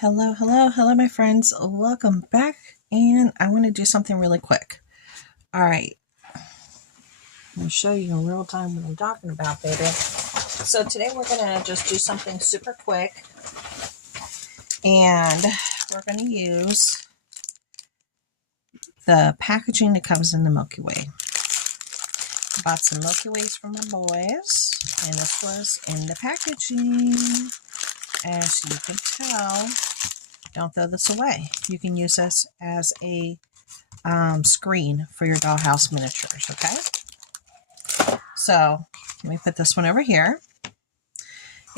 Hello, my friends. Welcome back. And I want to do something really quick. All right. I'm going to show you in real time what I'm talking about, baby. So today we're going to just do something super quick. And we're going to use the packaging that comes in the Milky Way. I bought some Milky Ways for my boys. And this was in the packaging. As you can tell, don't throw this away. You can use this as a screen for your Dollhouse Miniatures, okay? So, let me put this one over here.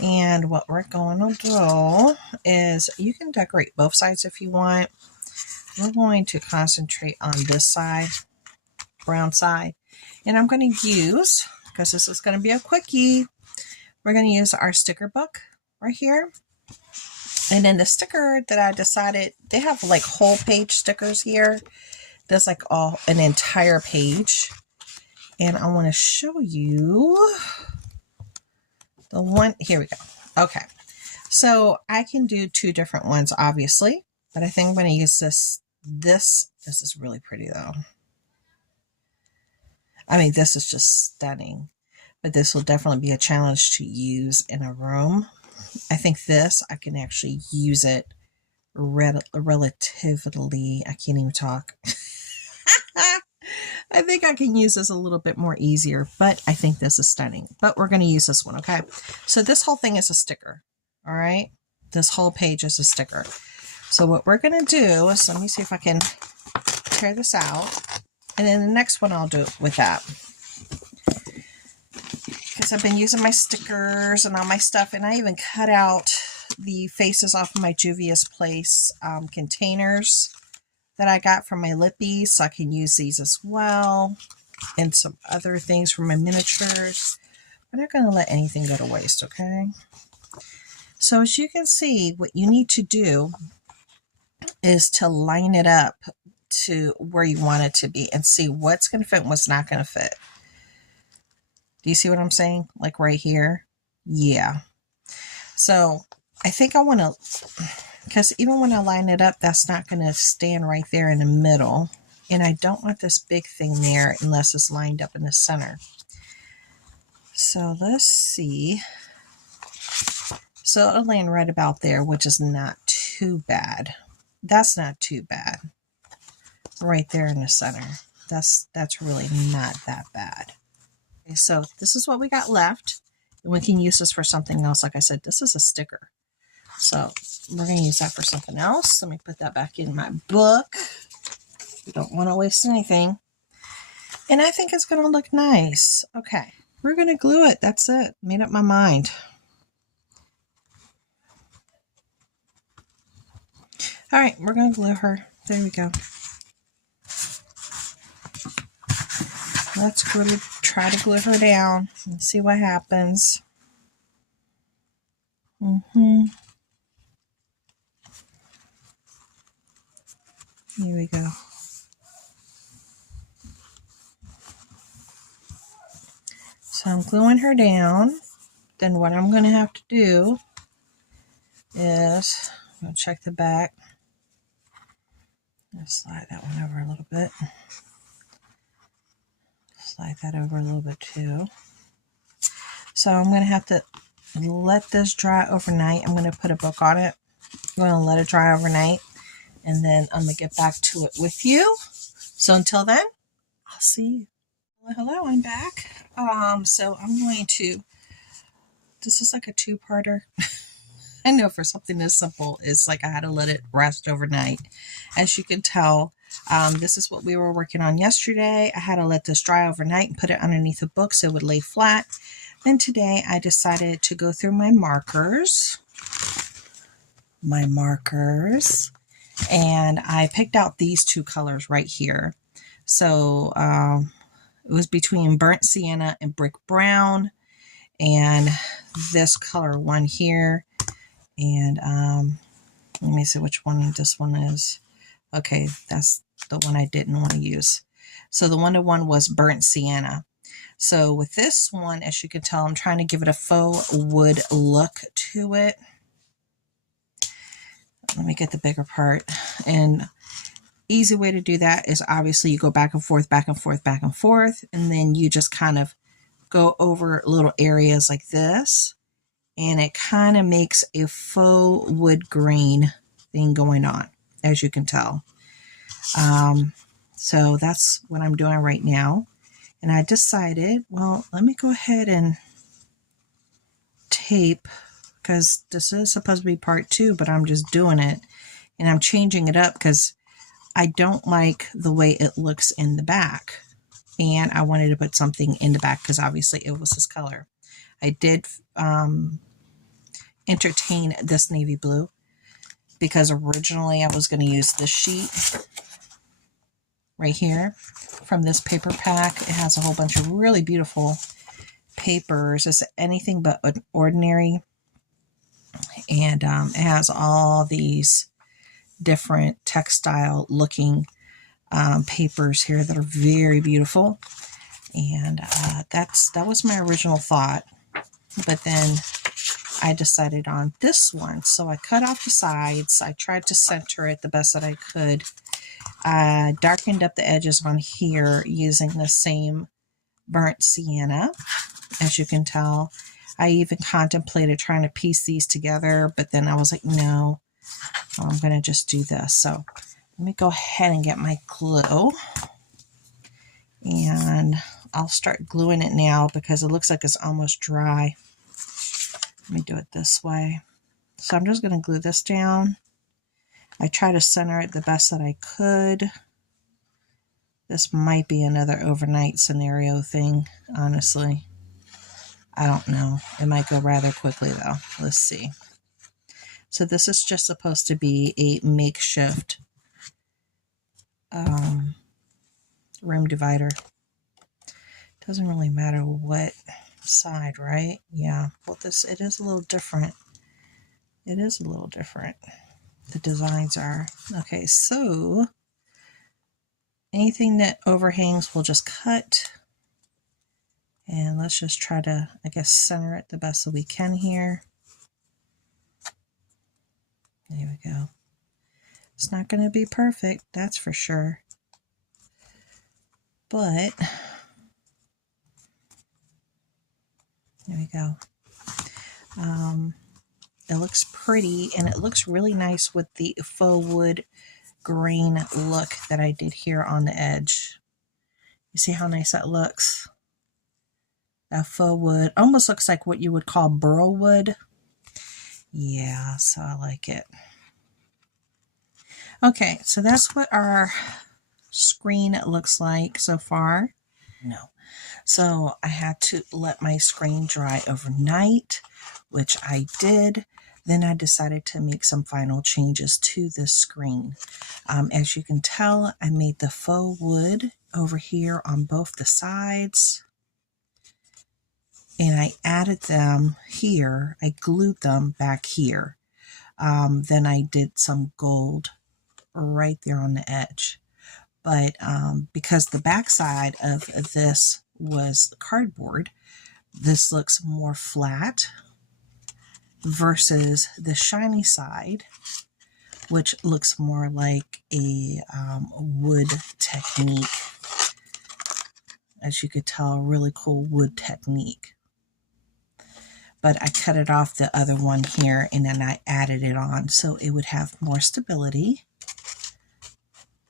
And what we're going to do is, you can decorate both sides if you want. We're going to concentrate on this side, brown side. And I'm going to use, because this is going to be a quickie, we're going to use our sticker book right here. And then the sticker that I decided, they have like whole page stickers here. There's like an entire page. And I want to show you the one. Here we go. Okay. So I can do two different ones, obviously. But I think I'm going to use this. This is really pretty though. I mean, this is just stunning. But this will definitely be a challenge to use in a room. I think this, I can actually use it relatively. I can't even talk. I think I can use this a little bit more easier, but I think this is stunning. But we're going to use this one, okay? So this whole thing is a sticker, all right? This whole page is a sticker. So what we're going to do is, let me see if I can tear this out. And then the next one I'll do it with that. Because I've been using my stickers and all my stuff, and I even cut out the faces off of my Juvia's Place containers that I got from my Lippies, so I can use these as well, and some other things for my miniatures. I'm not going to let anything go to waste, okay? So as you can see, what you need to do is to line it up to where you want it to be and see what's going to fit and what's not going to fit. Do you see what I'm saying? Like right here? Yeah. So I think I want to, because even when I line it up, that's not going to stand right there in the middle. And I don't want this big thing there unless it's lined up in the center. So let's see. So it'll land right about there, which is not too bad. That's not too bad. Right there in the center. That's really not that bad. Okay, so this is what we got left, and we can use this for something else. Like I said, this is a sticker, so we're going to use that for something else. Let me put that back in my book. We don't want to waste anything, and I think it's going to look nice. Okay, we're going to glue it. That's it. Made up my mind. All right, we're going to glue her. There we go. Let's try to glue her down and see what happens. Here we go. So I'm gluing her down. Then what I'm going to have to do is, I'm going to check the back. Let's slide that one over a little bit. Slide that over a little bit too. So I'm going to have to let this dry overnight. I'm going to put a book on it. I'm going to let it dry overnight. And then I'm going to get back to it with you. So until then, I'll see you. Hello, I'm back. So I'm going to, this is like a two-parter. I know for something as simple as like I had to let it rest overnight. As you can tell, this is what we were working on yesterday. I had to let this dry overnight and put it underneath a book so it would lay flat. Then today I decided to go through my markers. And I picked out these two colors right here. So it was between burnt sienna and brick brown, and this color one here. And let me see which one this one is. Okay, that's the one I didn't want to use. So the one was burnt sienna. So with this one, as you can tell, I'm trying to give it a faux wood look to it. Let me get the bigger part. And easy way to do that is obviously you go back and forth, back and forth, back and forth, and then you just kind of go over little areas like this, and it kind of makes a faux wood grain thing going on, as you can tell. So that's what I'm doing right now. And I decided, well, let me go ahead and tape, because this is supposed to be part 2, but I'm just doing it. And I'm changing it up because I don't like the way it looks in the back. And I wanted to put something in the back because obviously it was this color. I did entertain this navy blue because originally I was going to use this sheet right here from this paper pack. It has a whole bunch of really beautiful papers. It's anything but ordinary. And it has all these different textile looking papers here that are very beautiful. And that was my original thought. But then I decided on this one. So I cut off the sides. I tried to center it the best that I could. I darkened up the edges on here using the same burnt sienna, as you can tell. I even contemplated trying to piece these together, but then I was like, no, I'm going to just do this. So let me go ahead and get my glue, and I'll start gluing it now because it looks like it's almost dry. Let me do it this way. So I'm just going to glue this down. I try to center it the best that I could. This might be another overnight scenario thing, honestly. I don't know. It might go rather quickly though. Let's see. So this is just supposed to be a makeshift room divider. Doesn't really matter what side, right? Yeah. Well, it is a little different. It is a little different. The designs are. Okay, so anything that overhangs we'll just cut. And let's just try to, I guess, center it the best that we can here. There we go. It's not going to be perfect, that's for sure. But there we go. It looks pretty, and it looks really nice with the faux wood grain look that I did here on the edge. You see how nice that looks? That faux wood almost looks like what you would call burl wood. Yeah, so I like it. Okay, so that's what our screen looks like so far. No. So I had to let my screen dry overnight, which I did. Then I decided to make some final changes to this screen. As you can tell, I made the faux wood over here on both the sides. And I added them here. I glued them back here. Then I did some gold right there on the edge. But because the back side of this was cardboard, this looks more flat versus the shiny side, which looks more like a wood technique. As you could tell, really cool wood technique. But I cut it off the other one here, and then I added it on so it would have more stability.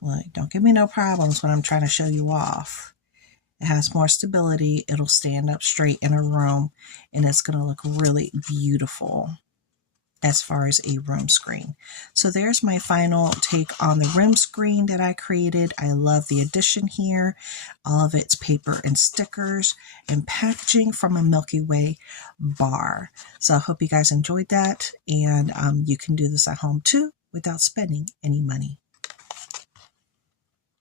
Look, don't give me no problems when I'm trying to show you off. It has more stability. It'll stand up straight in a room, and it's going to look really beautiful as far as a room screen. So there's my final take on the room screen that I created. I love the addition here. All of it's paper and stickers and packaging from a Milky Way bar. So I hope you guys enjoyed that, and you can do this at home too without spending any money.